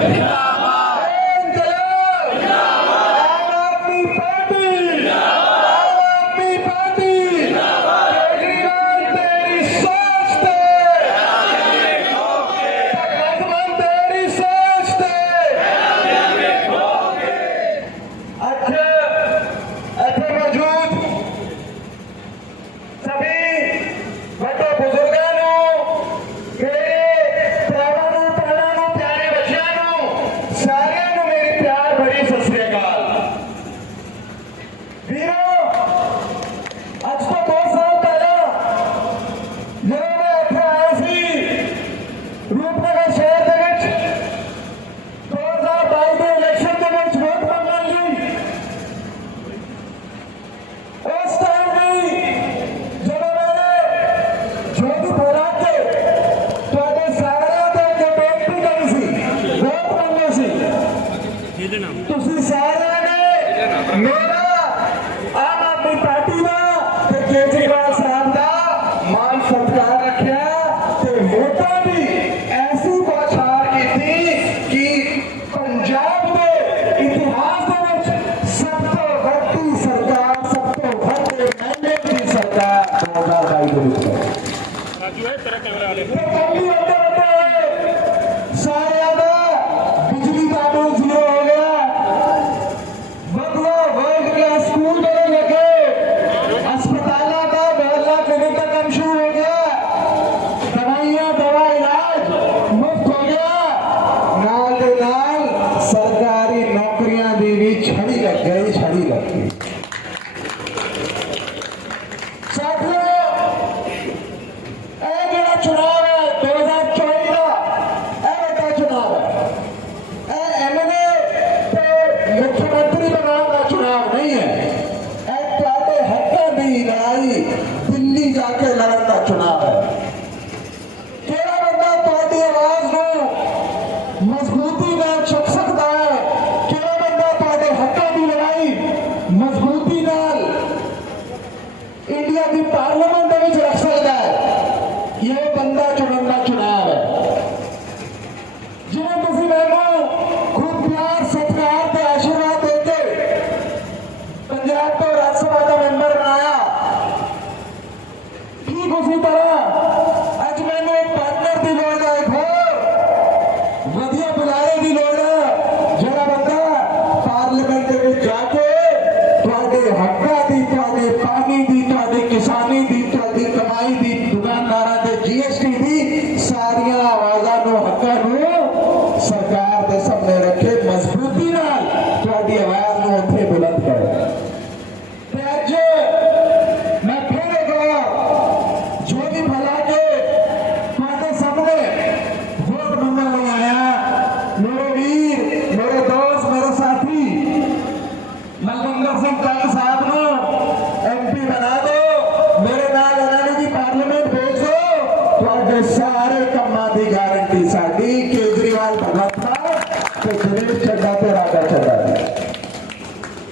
Venga. ਤੁਸੀਂ ਸਾਰਿਆਂ ਨੇ ਮੇਰਾ ਆਮ ਆਦਮੀ ਪਾਰਟੀ ਦਾ ਤੇ ਕੇਜਰੀਵਾਲ ਸਾਹਿਬ ਦਾ ਮਾਨ ਸਤਿਕਾਰ ਰੱਖਿਆ ਤੇ ਮੋਟਾ ਵੀ ਐਸੀ ਪਛਾਣ ਕੀਤੀ ਕਿ ਪੰਜਾਬ ਦੇ ਇਤਿਹਾਸ ਦੇ ਵਿੱਚ ਸਭ ਤੋਂ ਵੱਡੀ ਸਰਕਾਰ ਸਭ ਤੋਂ ਵੱਡੇ ਮਹਿੰਗੇ ਦੀ ਸਰਕਾਰ 2022 ਦੇ ਵਿੱਚ ਰਾਜੂ ਇਹ ਤੇਰਾ ਕੈਮਰਾ ਵਾਲੇ ਸਾਰੇ ਆਦਾ ये बंदा चुनंदा चुनाव है। जिन्हें किसी बहनों खूब प्यार, सत्कार पे आशीर्वाद देते, पंजाब तो राज्यसभा sacar dessa.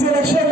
সিলেকশন